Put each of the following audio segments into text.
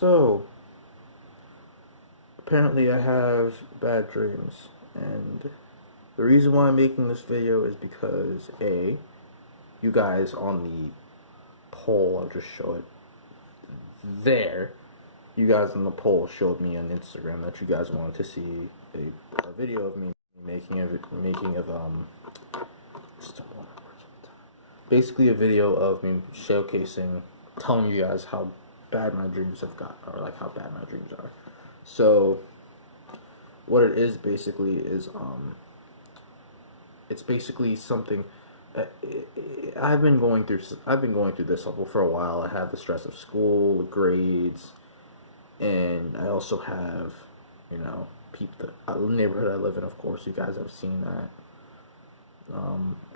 So, apparently I have bad dreams, and the reason why I'm making this video is because A, you guys on the poll, I'll just show it there, you guys on the poll showed me on Instagram that you guys wanted to see a video of me basically a video of me showcasing, telling you guys how bad my dreams have got, or like how bad my dreams are. So what it is basically is it's basically something. I've been going through this level for a while. I have the stress of school, with grades, and I also have, the neighborhood I live in. Of course, you guys have seen that.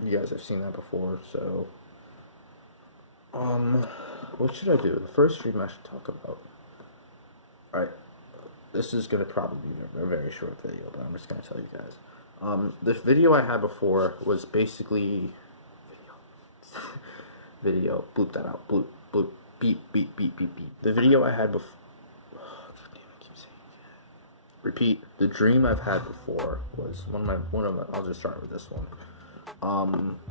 You guys have seen that before. So, what should I do? The first stream I should talk about. All right, this is gonna probably be a very short video, but I'm just gonna tell you guys. This video I had before was basically video. Bloop that out. Bloop, bloop, beep, beep, beep, beep, beep. The video I had before. Repeat. The dream I've had before was one of my. I'll just start with this one.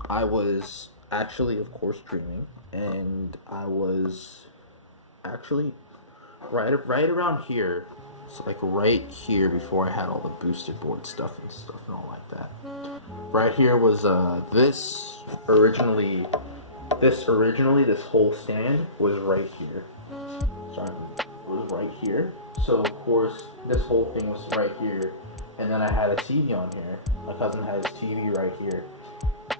I was actually, of course, dreaming, and I was actually right around here. So like right here before I had all the boosted board stuff and all like that. Right here was this whole stand was right here. Sorry, it was right here. So of course this whole thing was right here, and then I had a TV on here. My cousin has TV right here,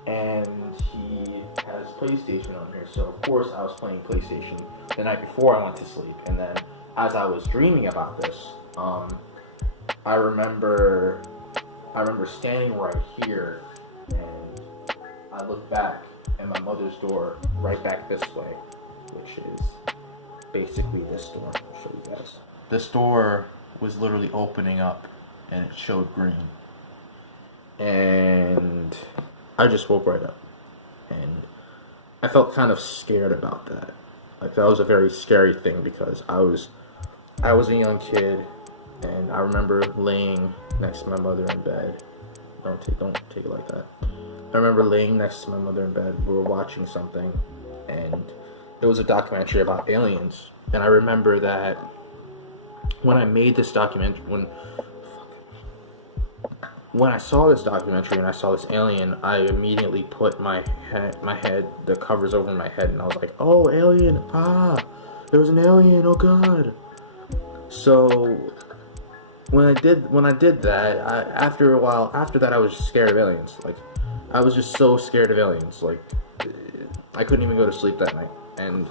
and he has PlayStation on here. So of course I was playing PlayStation the night before I went to sleep, and then as I was dreaming about this, I remember standing right here, and I looked back, and my mother's door right back this way, which is basically this door. I'll show you guys. This door was literally opening up, and it showed green, and I just woke right up, and I felt kind of scared about that. Like, that was a very scary thing because I was a young kid, and I remember laying next to my mother in bed. Don't take it like that. I remember laying next to my mother in bed. We were watching something, and it was a documentary about aliens. And I remember that when I made this documentary, when I saw this documentary and I saw this alien, I immediately put my head, the covers over my head, and I was like, "Oh, alien! Ah, there was an alien! Oh God!" So when I did that, after a while, after that, I was scared of aliens. Like, I was just so scared of aliens. Like, I couldn't even go to sleep that night, and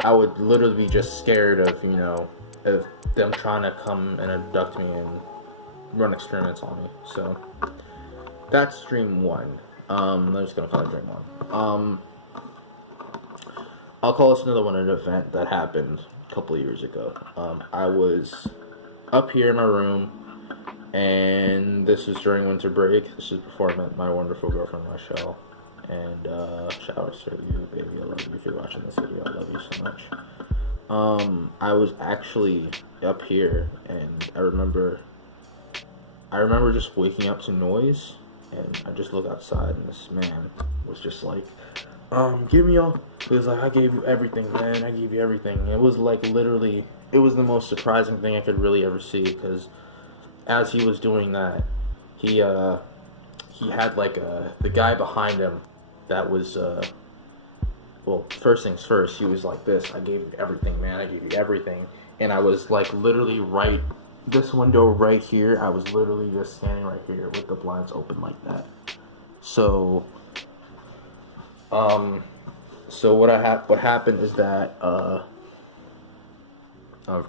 I would literally be just scared of of them trying to come and abduct me and run experiments on me. So that's dream one. I'm just gonna call it dream one. I'll call this another one an event that happened a couple of years ago. I was up here in my room, and this was during winter break. This is before I met my wonderful girlfriend Michelle. And shout out to you, baby. I love you. If you're watching this video, I love you so much. I was actually up here, and I remember just waking up to noise, and I just looked outside, and this man was just like, give me all. He was like, "I gave you everything, man. I gave you everything." It was like literally, it was the most surprising thing I could really ever see, because as he was doing that, he had like the guy behind him that was well, first things first, he was like this: "I gave you everything, man. I gave you everything." And I was like literally right, this window right here, I was literally just standing right here with the blinds open like that. So what happened is that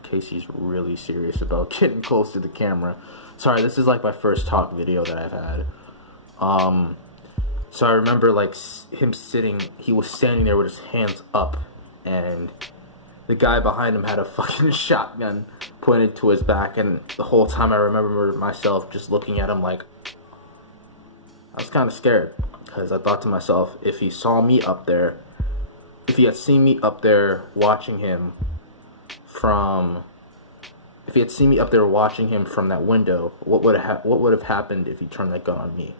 Casey's really serious about getting close to the camera. Sorry, this is like my first talk video that I've had. So I remember like him he was standing there with his hands up, and the guy behind him had a fucking shotgun pointed to his back, and the whole time I remember myself just looking at him like, I was kind of scared, because I thought to myself, if he saw me up there, if he had seen me up there watching him from, if he had seen me up there watching him from that window, what would have happened if he turned that gun on me?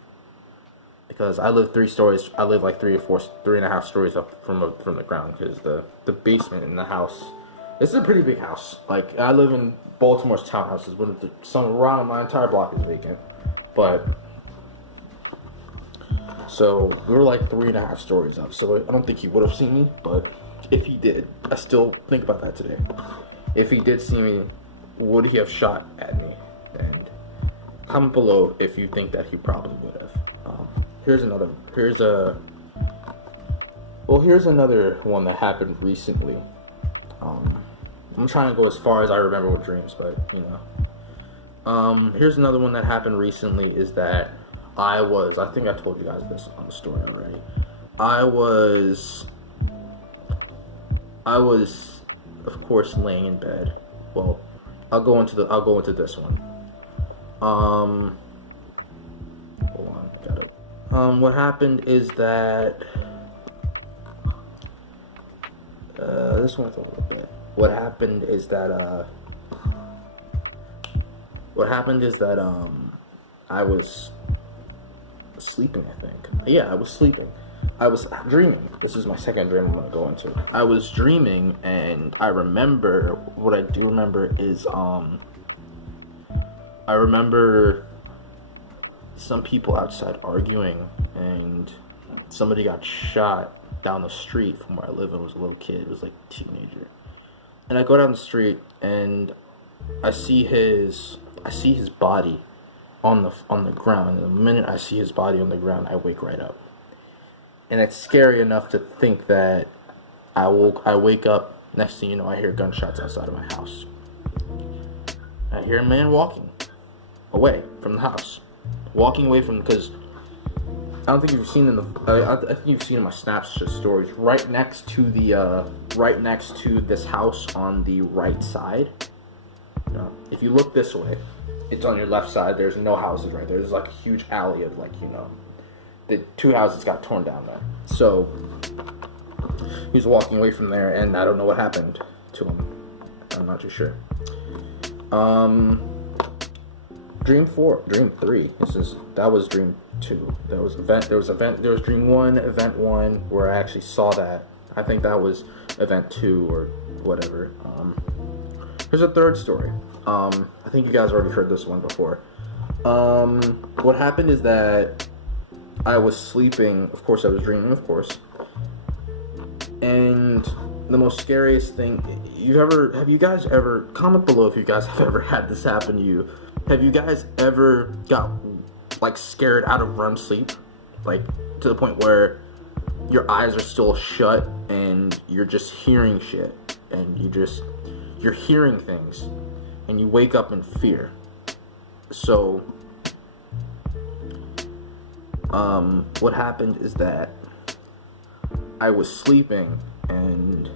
Because I live 3 stories. I live like 3.5 stories up from the ground. Because the basement in the house, this is a pretty big house. Like, I live in Baltimore's townhouses, but some around my entire block is vacant. But so we were like 3.5 stories up. So I don't think he would have seen me. But if he did, I still think about that today. If he did see me, would he have shot at me? And comment below if you think that he probably would have. Here's another one that happened recently. I'm trying to go as far as I remember with dreams, but you know. Here's another one that happened recently, is that I think I told you guys this on the story already. I was of course laying in bed. Well, I'll go into this one. Hold on, I got it. What happened is that this one's a little bit. What happened is that I was sleeping, I think. Yeah, I was sleeping. I was dreaming. This is my second dream I'm gonna go into. I was dreaming, and I remember, what I do remember is I remember some people outside arguing, and somebody got shot down the street from where I live. It was a little kid. It was like a teenager. And I go down the street, and I see his body on the ground. And the minute I see his body on the ground, I wake right up. And it's scary enough to think that I wake up, next thing you know, I hear gunshots outside of my house. I hear a man walking away from the house. Walking away from, because I don't think you've seen I think you've seen in my Snapchat stories, right next to this house on the right side. If you look this way, it's on your left side. There's no houses right there. There's like a huge alley of, like, you know, the 2 houses got torn down there. So he was walking away from there, and I don't know what happened to him. I'm not too sure. Dream 3. That was Dream 2. There was Dream 1, Event 1, where I actually saw that. I think that was Event 2 or whatever. Here's a third story. I think you guys already heard this one before. What happened is that I was sleeping. Of course, I was dreaming, of course. And the most scariest thing, have you guys ever, comment below if you guys have ever had this happen to you. Have you guys ever got, like, scared out of REM sleep? Like, to the point where your eyes are still shut and you're just hearing shit. And you're hearing things. And you wake up in fear. So, what happened is that I was sleeping, and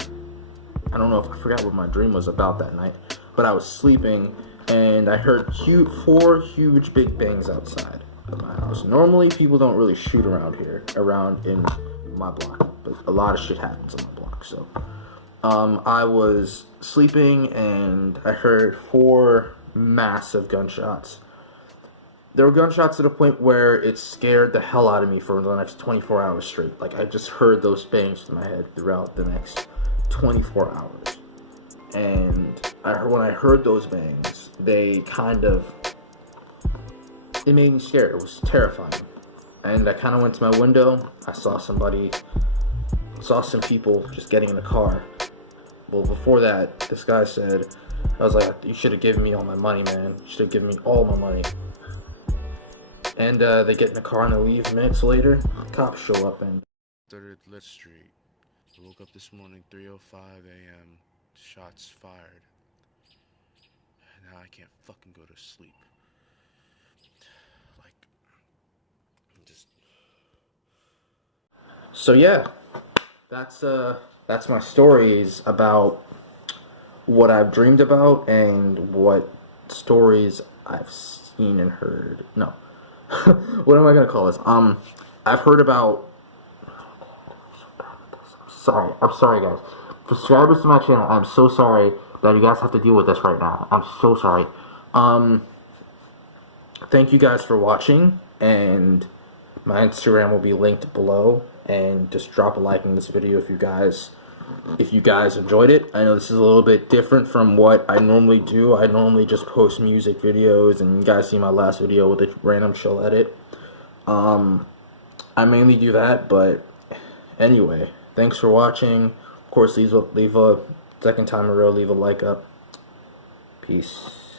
I don't know if I forgot what my dream was about that night, but I was sleeping, and I heard 4 huge big bangs outside of my house. Normally, people don't really shoot around in my block, but a lot of shit happens on my block. So, I was sleeping, and I heard 4 massive gunshots. There were gunshots to the point where it scared the hell out of me for the next 24 hours straight. Like, I just heard those bangs in my head throughout the next 24 hours. And when I heard those bangs, it made me scared. It was terrifying. And I kind of went to my window. I saw some people just getting in the car. Well, before that, this guy said, I was like, you should have given me all my money, man. You should have given me all my money. And they get in the car and they leave. Minutes later, the cops show up and 3rd Lit Street. I woke up this morning, 3:05 a.m. Shots fired. Now I can't fucking go to sleep. Like, just. So yeah, that's my stories about what I've dreamed about and what stories I've seen and heard. No. What am I gonna call this? I've heard about. I'm sorry, guys. Subscribers to my channel, I'm so sorry, that you guys have to deal with this right now. I'm so sorry. Thank you guys for watching, and my Instagram will be linked below, and just drop a like in this video if you guys enjoyed it. I know this is a little bit different from what I normally do. I normally just post music videos, and you guys see my last video with a random chill edit. I mainly do that, but anyway, thanks for watching. Of course, leave a second time in a row, leave a like up. Peace.